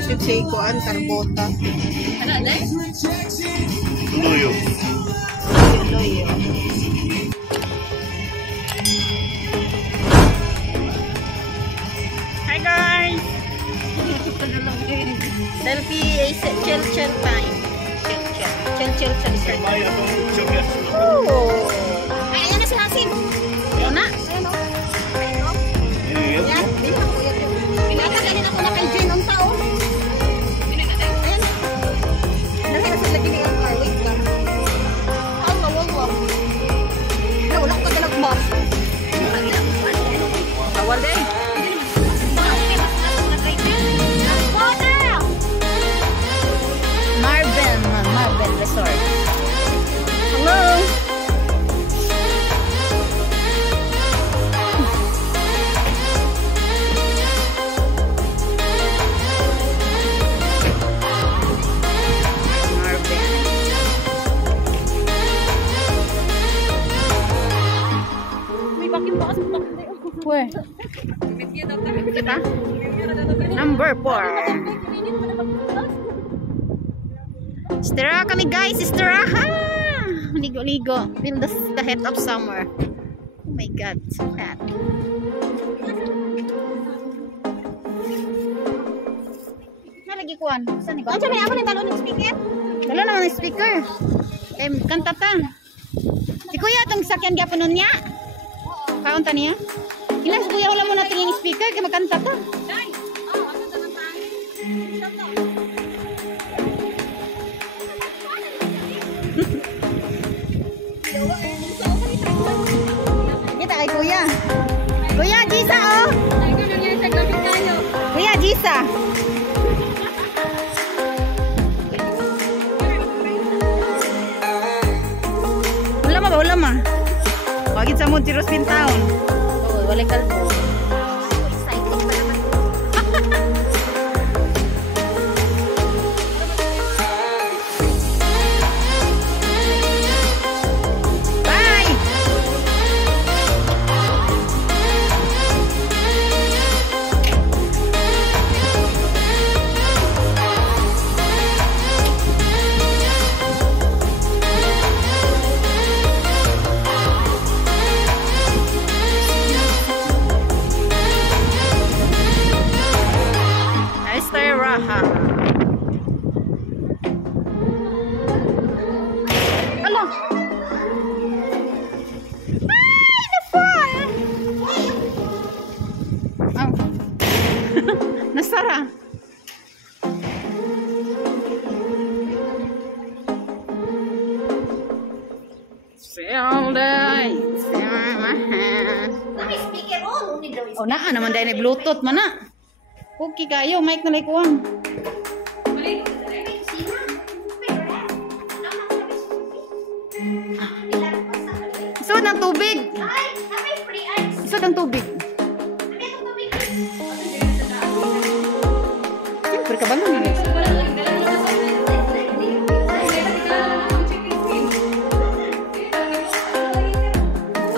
isip si Kuan Karbota. Ano na? Luyo. Luyo. Hi guys! Selfie, chill time. Chill time. Oh! Ay, ayan na si Hasim. Ayan na. Ayan o. Ayan. Pinataganin ako na kay Jane ang tao. Ayan. Nalagay na sila gini ang car. Wait lang. Allah, wallah. Wala ko kagalag mo. Awal din. Marvin Resort. Hello. Where? Kita? Number 4. Istirahat kami guys, istirahat. Ligo-ligo. Feel the heat of summer. Oh my god, so hot. Lagi kuan. Saan ni kuan? Ano may ako ng talo ng speaker? Talo naman ng speaker. Kanta ta. Si kuya itong sakyan gyapon nun niya. Kaunta niya. Ilas kuya wala mo natin yung speaker kaya magkanta ta. Kita kay kuya. Kuya Jisa oh. Kuya Jisa. Wala ma. Wagit sa mo tiros pintaon. Oh, wala kalbo. Excited pa naman. Bye. Raha. Ala. Ay, na-fall. Oh. Nasara. Oh, naa naman dahil Bluetooth man na. Okay kayo, mic na likuan. Isod ng tubig. Isod ng tubig. Siyempre ka ba nun?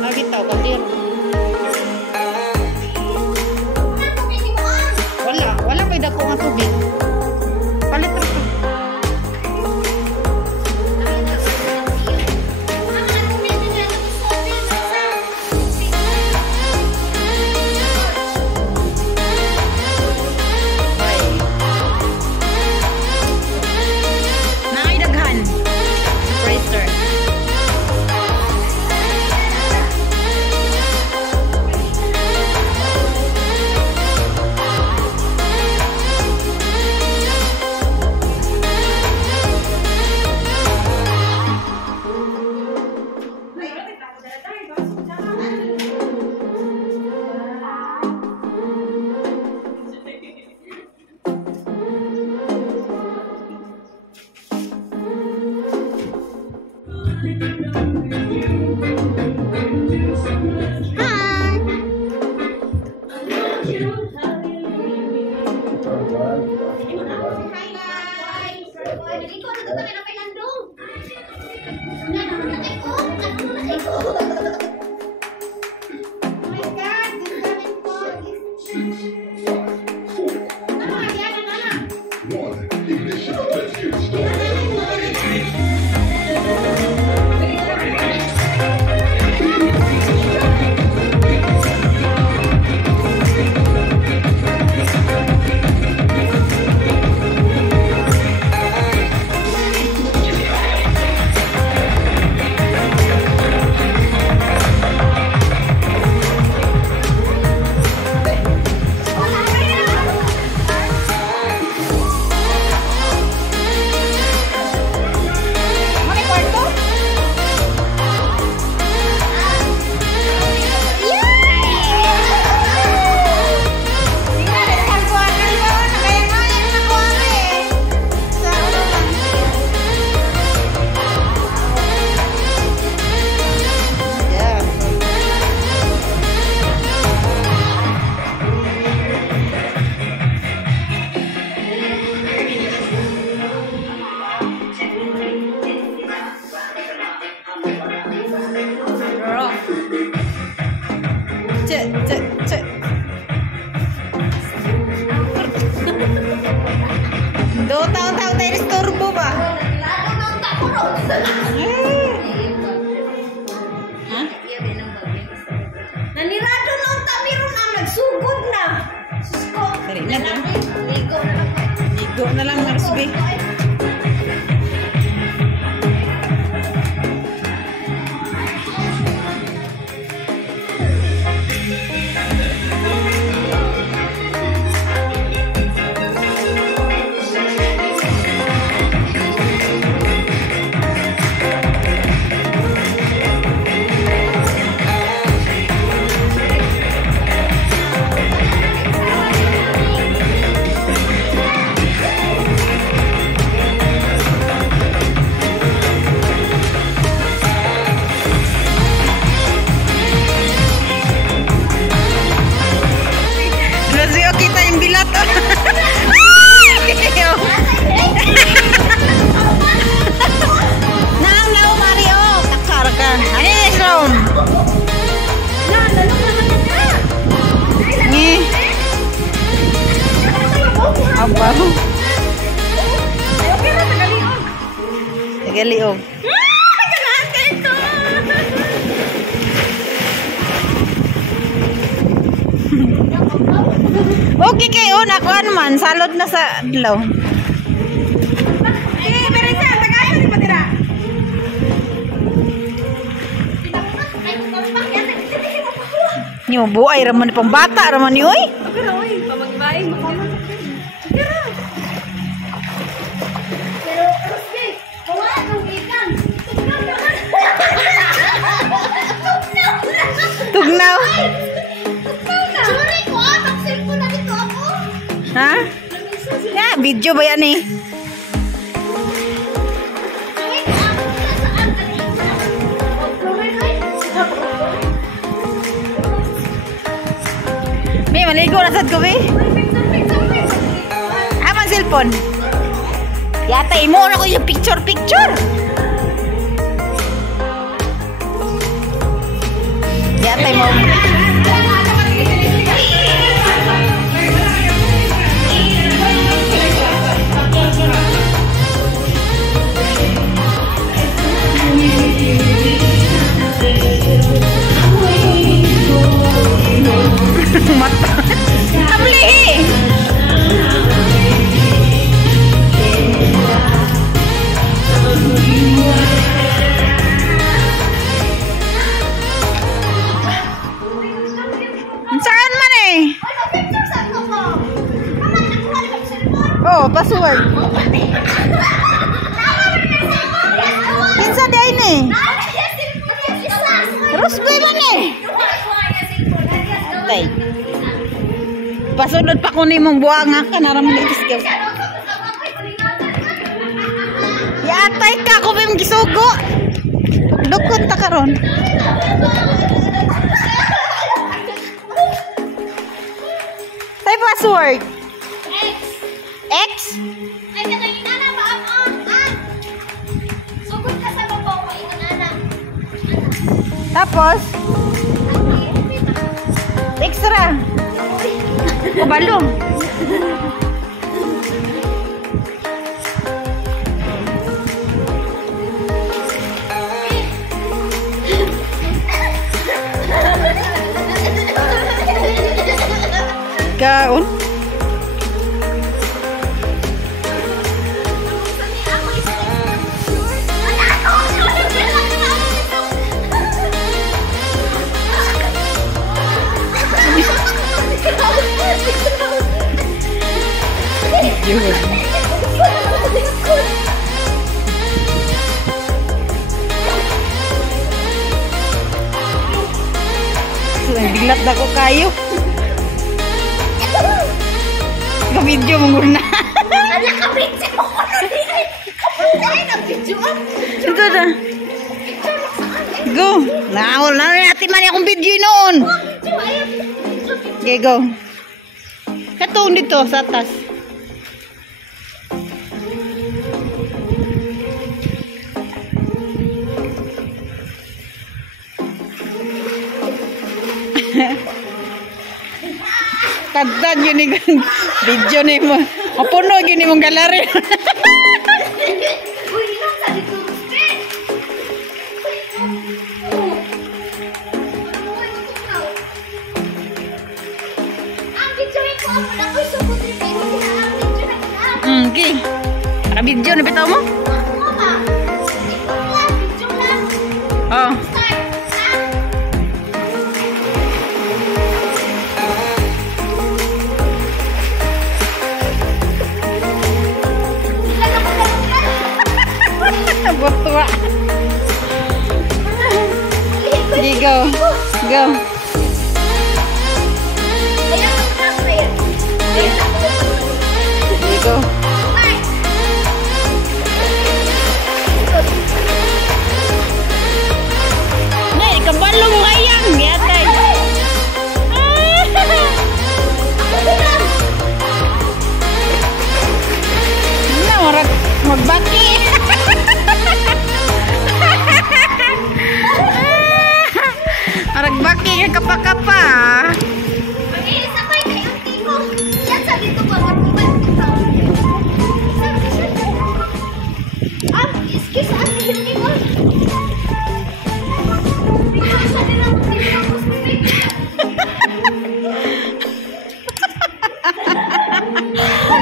Lagi tau, kandir. Wala pa dako nga tubig. Palit ra ka. Naay daghan. Surprise. Ha? Nanirado nung tamiron ang nagsugod na. Susko. Dali na ba? Ligo na lang. Ligo na lang, Marsby. Rosio, kita yung bilat. Nang now Mario, takar ka. Ano yung Islam? Ni. Apa? Tagaliog. Okay kayo, nakuan man. Salod na sa adlaw. Niyo, buay raman pang bata raman ni oy. Tugnaw. Ha? Ya, video ba yan eh? May maligo na sad ko be. Aman cellphone. Yata imo na ko yung picture. Yata imo. Mata. Ablihi. Saan man eh? Oh, password. Pinsa day ni. Terus man eh. Tay. Pasunod pa ko ni mong buanga ka naraman dito sa Yatay ka ko bim gisugo. Lukot ta karon. Tay password. X. Ay kadang inana ba ang sugod ka sa babaw ko inana. Tapos extra. Kabalo. Kaon. Dilat na ko kayo. Ka-video mo muna. Ala ka-video mo Ito na. Go. Wala na natin man akong video noon. Okay, go. Katong dito sa atas. Kadtan yun yung video ni mo. Mapuno yun yung galari. Uy, ilang sa dito, Okay. Naka-video na bitaw mo? Oh. Butua. Sige, go. Go. Sige, go. Nay, kabalo mo kayang. Yatay. Na, magbaki. Aragbaki ka kapa-kapa. Sabay kayo, Tiko. Yan sa dito ba? Excuse me, hindi mo.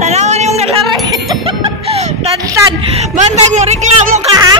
Tanawan yung galari. Tantad. Bantay mo, reklamo ka ha?